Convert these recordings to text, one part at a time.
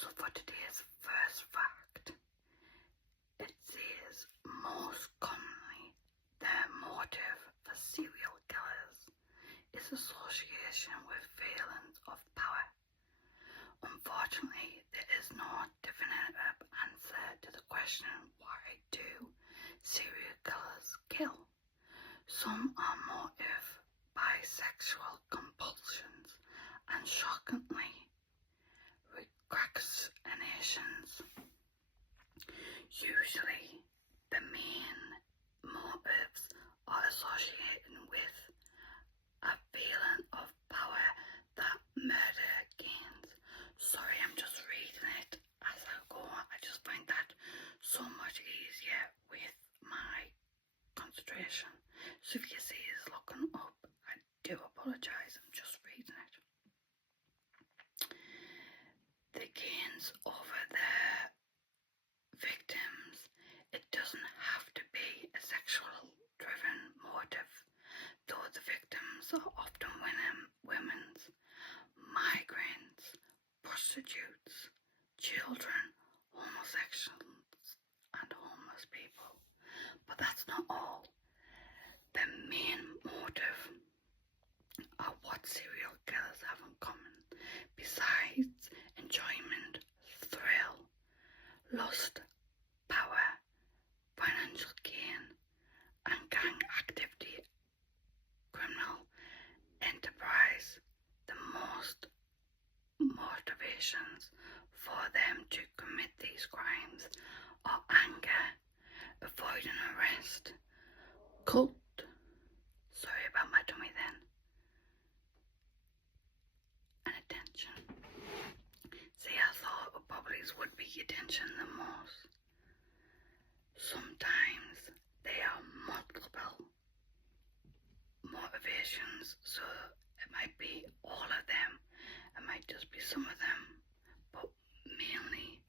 So for today's first fact, it says most commonly their motive for serial killers is association with feelings of power. Unfortunately, there is no definitive answer to the question, why do serial killers kill? Some are motivated by sexual compulsions and shockingly recreations. Usually, the main motives are associated with a feeling of power that murder gains. Sorry, I'm just reading it as I go. I just find that so much easier with my concentration. So if you see it's looking up, I do apologise, I'm just reading it. The gains over their victims. It doesn't have to be a sexual driven motive, though the victims are often women's, migrants, prostitutes, children, homosexuals and homeless people. But that's not all. The main motive are what serial killers have in common, besides enjoyment, thrill, lust, power, financial gain, and gang activity, criminal enterprise. The most motivations for them to commit these crimes are anger, avoiding arrest, cult, sorry about my tummy then, and attention. See, I thought probably would be attention the most. Sometimes they are multiple motivations, so it might be all of them, it might just be some of them, but mainly,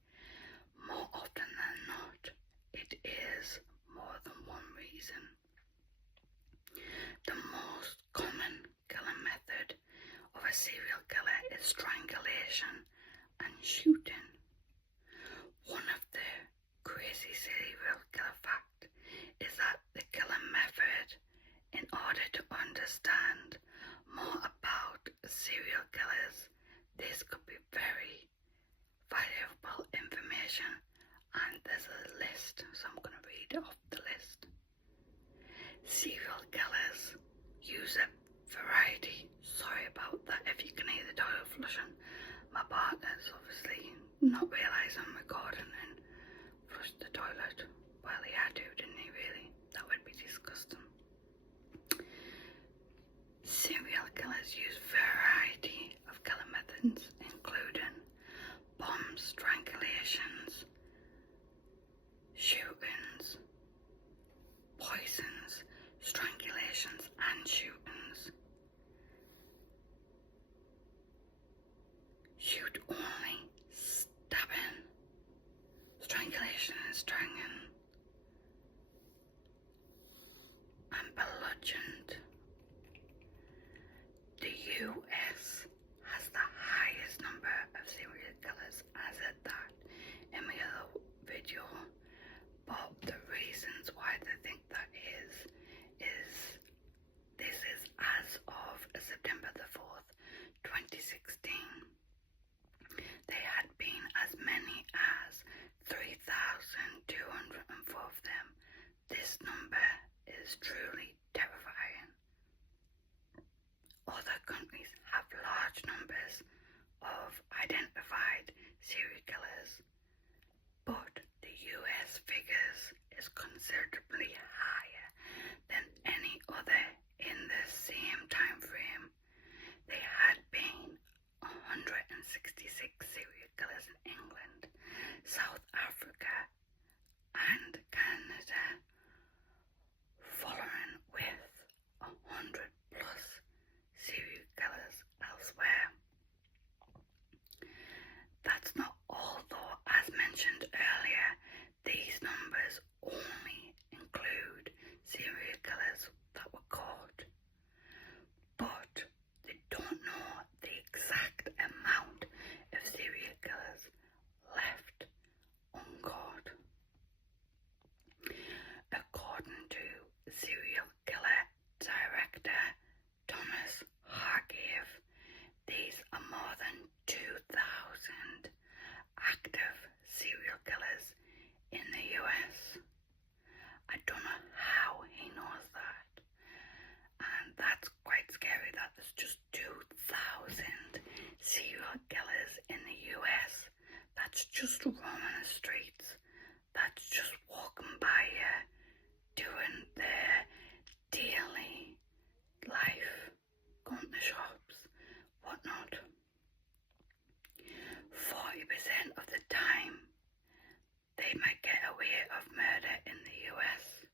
more often than not, it is more than one reason. The most common killing method of a serial killer is strangulation and shooting. One of the crazy serial killer fact is that the killing method, in order to understand more about serial killers, this could be very valuable information, and there's a list, so I'm going to read off the list. Serial killers use a variety, sorry about that if you can hear the toilet flushing. My partner's obviously not realise I'm recording and flushed the toilet. Well, he had to, didn't he, really? That would be disgusting. Serial killers use variety of killing methods, including bombs, strangulations, shootings, poisons, strangulations and shootings. Shoot only, stabbing, strangulation and strangling, and bludgeoned. The US has the highest number of serial killers, as I said that in my other video, but the reasons why they think that is this is as of September the 4th, 2016. There had been as many as 3,204 of them. This number is truly terrifying. Other countries have large numbers of identified serial killers, but the US figures is considerably higher than any other in the same time frame. There had been 166 serial killers in England, South Africa and Canada, following with 100 plus serial killers elsewhere. That's not all though, as mentioned earlier, these numbers only that's just roaming the streets, that's just walking by you, doing their daily life, going to the shops, whatnot. 40% of the time, they might get away of murder in the US,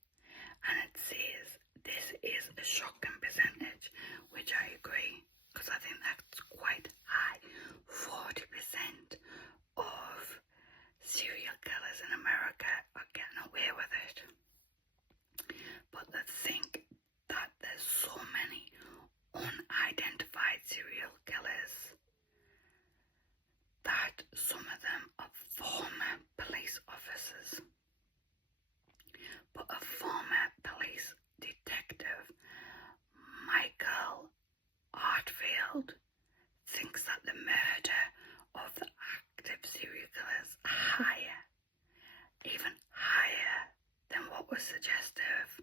and it says this is a shocking percentage, which I agree, because I think that's quite high. 40% of serial killers in America are getting away with it. But they think that there's so many unidentified serial killers that some of them are former police officers. But a former police detective, Michael Hartfield, thinks that the murder of the active serial killers are higher, even higher than what was suggestive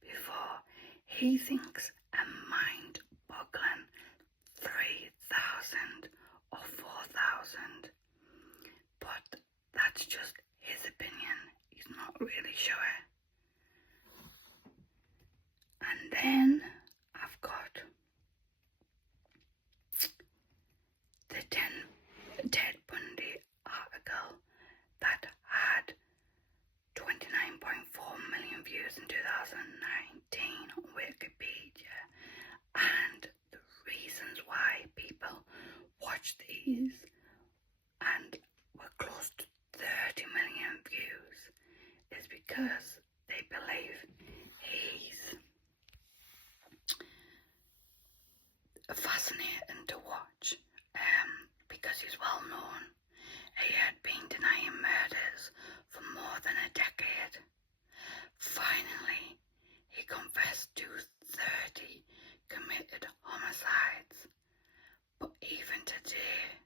before. He thinks a mind-boggling 3,000 or 4,000, but that's just his opinion. He's not really sure. And then I've got the Ted Bundy article that had 29.4 million views in 2019 on Wikipedia, and the reasons why people watch these and were close to 30 million views is because they believe he's fascinating to watch, because he's well known. He had been denying murders for more than a decade. Finally, he confessed to 30 committed homicides, but even today,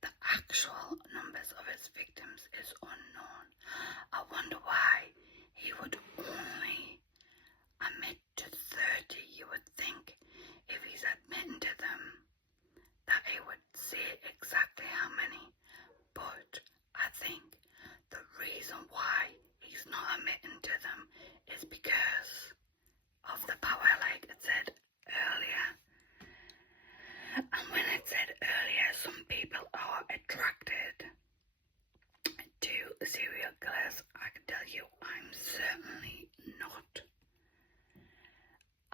the actual numbers of his victims is unknown. I wonder why he would only admit to 30. You would think if he's admitting to them that he would say exactly how many, but I think the reason why he's not admitting to them is because of the power, like it said earlier. And when it said earlier, some people are attracted to serial killers, I can tell you I'm certainly not.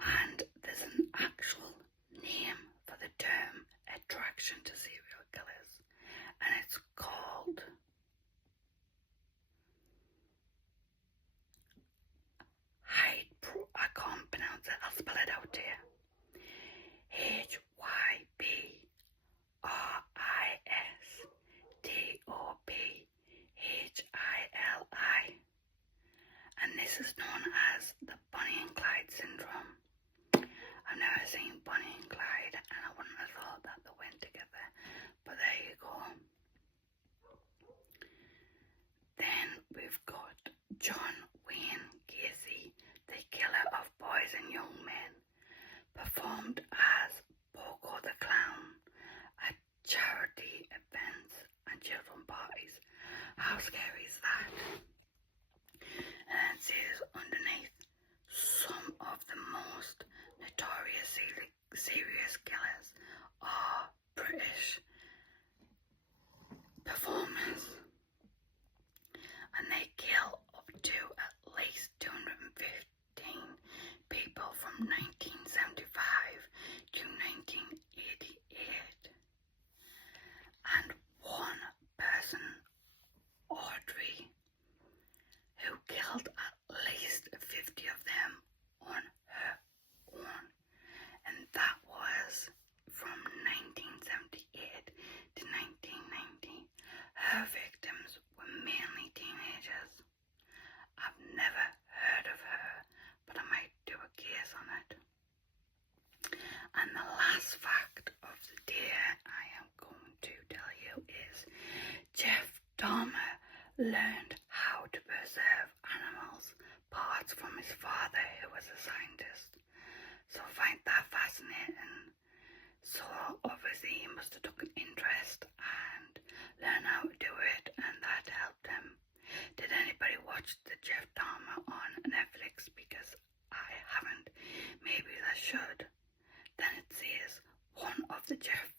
And there's an actual name for the term attraction to serial killers, and it's called I can't pronounce it, I'll spell it out here. HYBRISDOPHILI. And this is known as the Bonnie and Clyde syndrome. I've never seen Bonnie and Clyde, and I wouldn't have thought that they went together, but there you go. Then we've got John Wayne Gacy, the killer of boys and young men, performed as Pogo the Clown at charity events and children parties. How scary is that? And it says underneath, some of the most notorious serious killers are British performers, and they kill up to at least 215 people from 1975 to 1988. And one person, Audrey, who killed at least 50 of them on her own, and that was from 1978 to 1990. Her victims were mainly teenagers. I've never heard of her, but I might do a case on it. And the last fact of the day I am going to tell you is Jeff Dahmer learned how to preserve animals' parts from his father, who was a scientist. So I find that fascinating. So obviously he must have took an interest and learned how to do Jeff